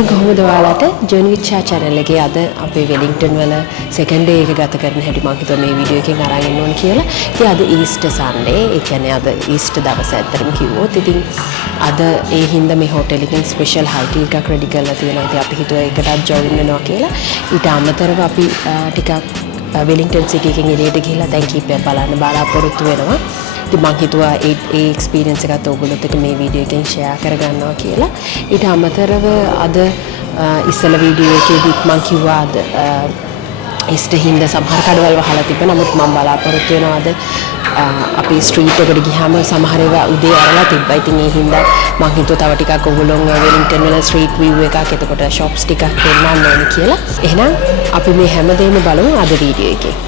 ඉතින් කොහොමද ඔයාලට ජර්නි විත් ෂා channel එකේ අද අපේ වෙලින්ටන් වල second day එක ගත කරන හැටි මම හිතුවා මේ වීඩියෝ එකෙන් අරන් එන්න ඕන කියලා. ඉතින් අද ඊස්ටර් සන්ඩේ. ඒ කියන්නේ අද ඊස්ටර් දවස ඇත්තටම කිව්වොත්. ඉතින් අද ඒ හින්දා මේ හෝටල් එකෙන් ස්පෙෂල් හයි ටී එකක් රෙඩි කරලා තියෙනවා. ඉතින් අපි හිතුවා ඒකටත් ජොයින් වෙනවා කියලා. ඊට අමතරව අපි ටිකක් වෙලින්ටන් සිටි එකෙන් එළියට ගිහිල්ලා දැන් කීපයක් බලන්න බලාපොරොත්තු වෙනවා. ඉතින් මම හිතුවා ඒ එක්ස්පීරියන්ස් එකත් ඔයගොල්ලොත් එක්ක මේ වීඩියෝ එකෙන් ෂෙයා කරගන්නවා කියලා. ඊට අමතරව අද ඉස්සල වීඩියෝ එකේදීත් මම කිව්වා අද ඉස්ට හින්දා සමහර කඩවල් වහලා තිබ්බා. නමුත් මම බලාපොරොත්තු වෙනවා අද අපි ස්ට්‍රීට් එකට ගියාම සමහර ඒවා උදේ අරලා තිබ්බා. ඉතින් ඒ හින්දා මම හිතුවා තව ටිකක් ඔයගොල්ලෝ වෙලින්ටන් වල ස්ට්‍රීට් විව් එකක් එතකොට shops ටිකක් පෙන්නන්න ඕනේ කියලා. එහෙනම් අපි මේ හැමදේම බලමු අද වීඩියෝ එකේ.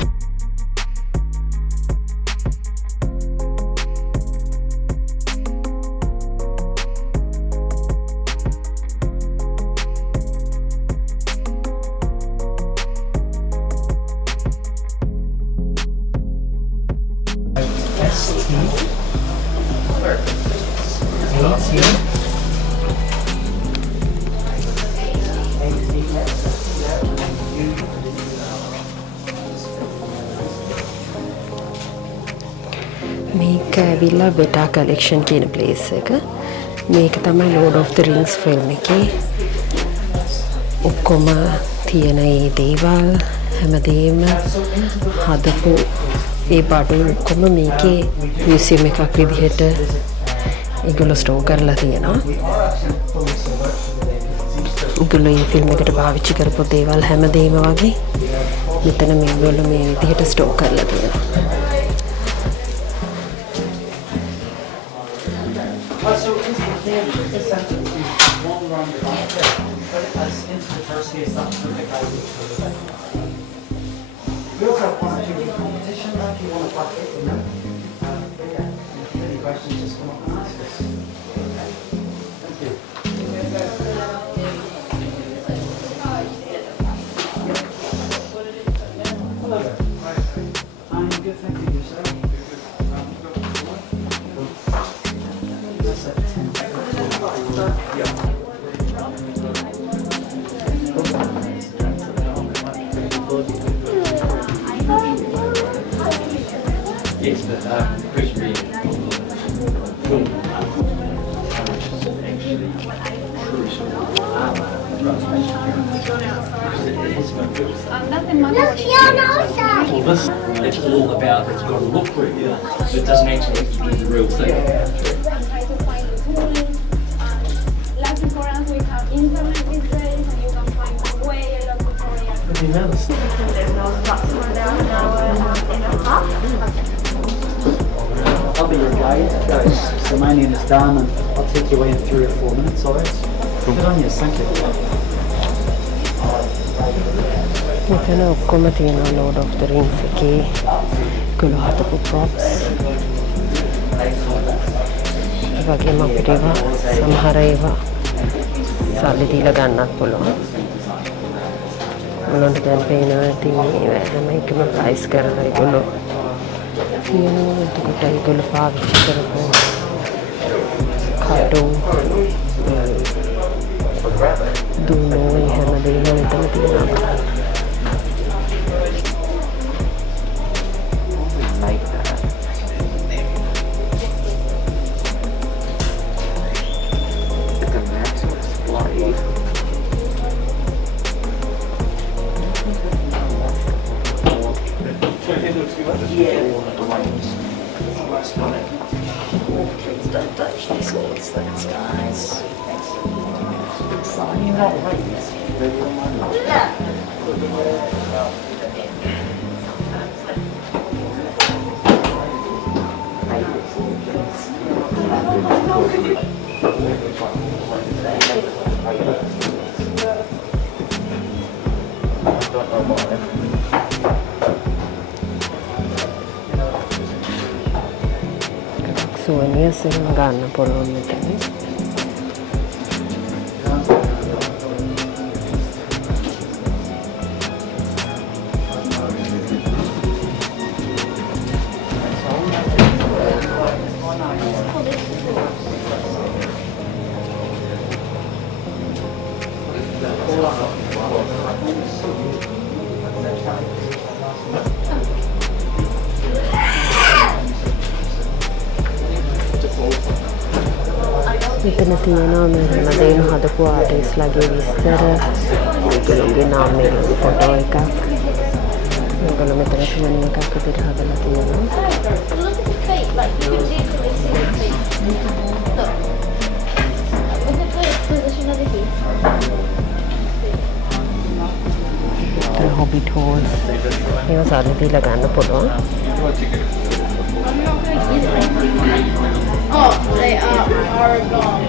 මේක ඇවිල්ලා Weta collection කියන place එක. මේක තමයි Lord of the Rings film එකේ ඔක්කොම තියෙන ඒ දේවල් හැමදේම හදපු ඒ බඩු ඔක්කොම මේකේ මියුසියම් එකක් විදිහට ඒගොල්ලෝ ස්ටෝර් කරලා තියෙනවා. ඒගොල්ලෝ මේ ෆිල්ම් එකට පාවිච්චි කරපු දේවල් හැමදේම වගේ මෙතන මේගොල්ලෝ මේ විදිහට ස්ටෝර් කරලා තියෙනවා. So essentially, one run as into the first case, that's perfect. We also have one or two competition if you want to practice, you know. Any questions, just come up and ask us. Thank you. Hello there. I'm good, thank you. Yourself? Yes, but Chris Reed film actually crucial. Well, this it's all about it's got to look pretty, so it doesn't actually have to do the real thing. Internet these days, and you can find way a lot of tutorials. There's no maximum there an hour and a half. I'll be your guide. So my name is Dan, and I'll take you away in 3 or 4 minutes, alright? Good on you, thank you. මෙතන ඔක්කොම තියෙනවා Lord of the Rings එකේ ඒගොල්ලෝ හදපු props. ඒ වගේම අපිට ඒවා සමහර ඒවා සල්ලි දීලා ගන්නත් පුළුවන්. මොනවද දැන් පේනවා ඉතින් මේ හැම එකම ප්‍රයිස් කරලා ඒගොල්ලෝ තියෙනවා. එතකොට ඒගොල්ලෝ පාවිච්චි කරපු කඩෝ දුන්නෝ හැමදේම මෙතන තියෙනවා. Don't touch these swords, thanks guys. You're not right. souvenirs ගන්න පුළුවන් මෙතන. මෙතන තියෙනවා මේ හැමදේම හදපු ආටිස්ට්ලාගේ විස්තර. ඒගොල්ලෝගේ නාමයේ ෆොටෝ එකක්. ඒගොල්ලෝ මෙතන සමන එකක් විදිහට හදලා තියෙනවා. Look at the feet, like you can literally see the feet. Look. Look at the position of the feet. The hobbit holes. ඒවා සාදු දීලා ගන්න පුළුවන්. Oh, they are gone.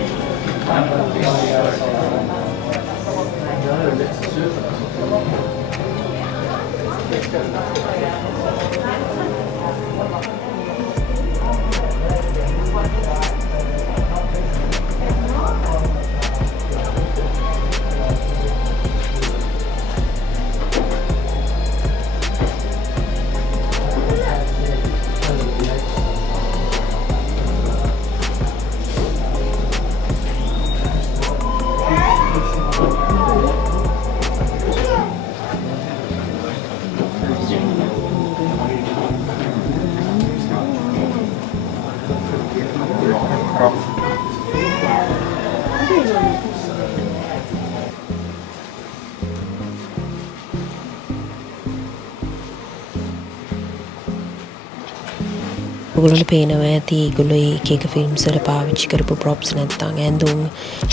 ඔයගොල්ලන්ට පේනවා ඇති ඒගොල්ලෝ එක ෆිල්ම්ස් වල පාවිච්චි කරපු ප්‍රොප්ස් නැත්නම් ඇඳුම්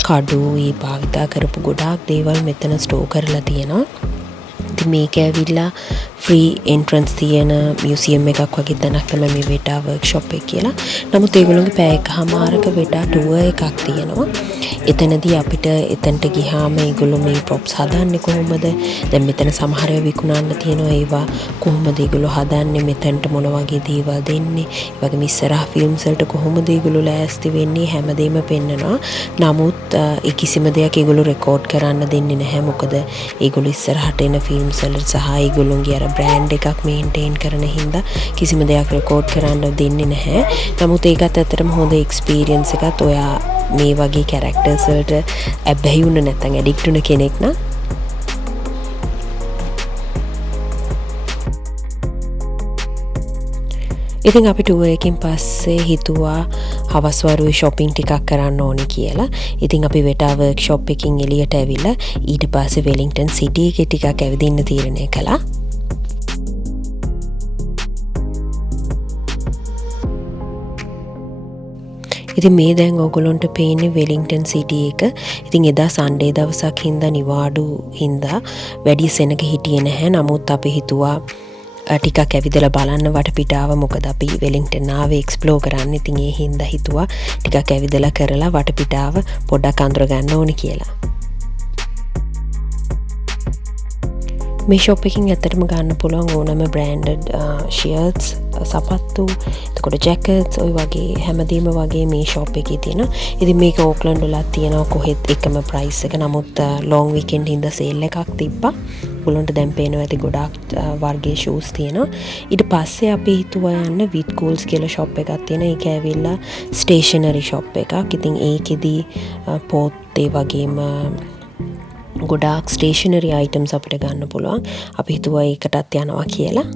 කඩු ඒ භාවිතා කරපු ගොඩාක් දේවල් මෙතන ස්ටෝර් කරලා තියෙනවා. ඉතින් මේක ඇවිල්ලා ෆ්‍රී එන්ට්‍රන්ස් තියෙන මියුසියම් එකක් වගේ තැනක් තමයි මේ වෙටා වර්ක්ෂොප් එක කියලා. නමුත් ඒගොල්ලෝගේ පැය එකමාරක වෙටා ටුවර් එකක් තියෙනවා. එතනදී අපිට එතනට ගියාම ඒගොල්ලෝ මේ ප්‍රොප්ස් හදන්නේ කොහොමද? දැන් මෙතන සමහර ඒවා විකුණන්න තියෙනවා. ඒවා කොහොමද ඒගොල්ලෝ හදන්නේ? මෙතනට මොන වගේ දේවල් දෙන්නේ? ඒ වගේම ඉස්සරහ ෆිල්ම්ස් වලට කොහොමද ඒගොල්ලෝ ලෑස්ති වෙන්නේ? හැමදේම පෙන්නනවා. නමුත් ඒ කිසිම දෙයක් ඒගොල්ලෝ රෙකෝඩ් කරන්න දෙන්නේ නැහැ. මොකද ඒගොල්ලෝ ඉස්සරහට එන ෆිල්ම්ස් වලට සහ ඒගොල්ලෝගේ අර බ්‍රෑන්ඩ් එකක් මේන්ටේන් කරන හින්දා කිසිම දෙයක් රෙකෝඩ් කරන්න දෙන්නේ නැහැ. නමුත් ඒකත් ඇත්තටම හොඳ එක්ස්පීරියන්ස් එකක්. ඔයා මේ වගේ කැරක්ටර්ස් වලට ඇබ්බැහි වුණ නැත්නම් ඇඩික්ට් වුණ කෙනෙක් නම් ඉතින් අපි ටුවර් එකකින් පස්සේ හිතුවා හවස් වරුවේ shopping ටිකක් කරන්න ඕනේ කියලා. ඉතින් අපි වෙටා වර්ක්ෂොප් එකකින් එළියට ඇවිල්ලා ඊට පස්සේ වෙලින්ටන් සිටි එකේ ටිකක් ඇවිදින්න තීරණය කළා. ඉතින් මේ දැන් ඕගොල්ලන්ට පේන්නේ වෙලින්ටන් සිටි එක. ඉතින් එදා සන්ඩේ දවසක් හින්දා නිවාඩු හින්දා වැඩි සෙනග හිටියේ නැහැ. නමුත් අපි හිතුවා ටිකක් ඇවිදලා බලන්න වටපිටාව. මොකද අපි වෙලින්ටන් ආවේ එක්ස්ප්ලෝර් කරන්න. ඉතින් ඒ හින්දා හිතුවා ටිකක් ඇවිදලා කරලා වටපිටාව පොඩ්ඩක් අඳුර ගන්න ඕනේ කියලා. මේ ෂොප් එකකින් ඇත්තටම ගන්න පුළුවන් ඕනම බ්‍රෑන්ඩඩ් ෂර්ට්ස්, සපත්තු, එතකොට ජැකට්ස්, ඔය වගේ හැමදේම වගේ මේ ෂොප් එකේ තියෙනවා. ඉතින් මේක ඕක්ලන්ඩ් වලත් තියෙනවා කොහෙත් එකම ප්‍රයිස් එක. නමුත් ලොන් වීකෙන්ඩ් හින්දා සේල් එකක් තිබ්බා. ඔයගොල්ලන්ට දැන් පේනවා ඇති ගොඩාක් වර්ගයේ ෂූස් තියෙනවා. ඊට පස්සේ අපි හිතුවා යන්න විත් කූල්ස් කියලා ෂොප් එකක් තියෙනවා. ඒක ඇවිල්ලා ස්ටේෂනරි ෂොප් එකක්. ඉතින් ඒකෙදි පොත් ඒ වගේම ගොඩාක් ස්ටේෂනරි අයිටම්ස් අපිට ගන්න පුළුවන්. අපි හිතුවා ඒකටත් යනවා කියලා.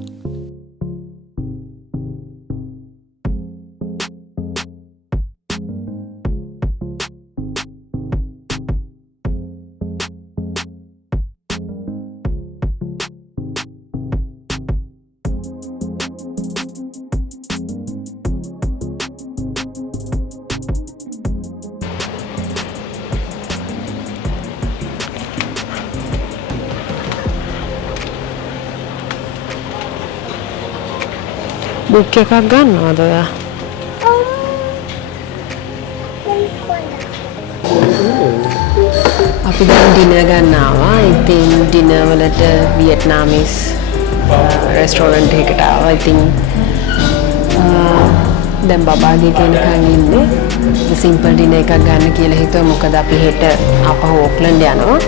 බුක් එකක් ගන්නවද ඔයා? අපි දැන් ඩිනර් ගන්න ආවා. ඉතින් ඩිනර් වලට වියට්නාමීස් රෙස්ටෝරන්ට් එකකට ආවා. ඉතින් දැන් බබාගේ කෙනකන් ඉන්නේ. සිම්පල් ඩිනර් එකක් ගන්න කියලා හිතුවා. මොකද අපි හෙට අපහු ඕක්ලන්ඩ් යනවා.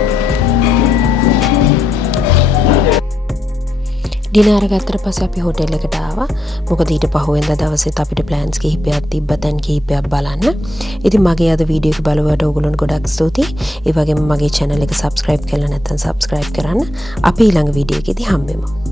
ඩිනර් ගත්තට පස්සේ අපි හොටෙල් එකට ආවා. මොකද ඊට පහුවෙන්ද දවසෙත් අපිට ප්ලෑන්ස් කිහිපයක් තිබ්බා. තැන් කිහිපයක් බලන්න. ඉතින් මගේ අද වීඩියෝ එක බලුවට ඔයගොල්ලන්ට ගොඩක් ස්තුතියි. ඒ වගේම මගේ channel එක subscribe කරලා නැත්නම් subscribe කරන්න. අපි ඊළඟ වීඩියෝ එකේදී හම්බෙමු.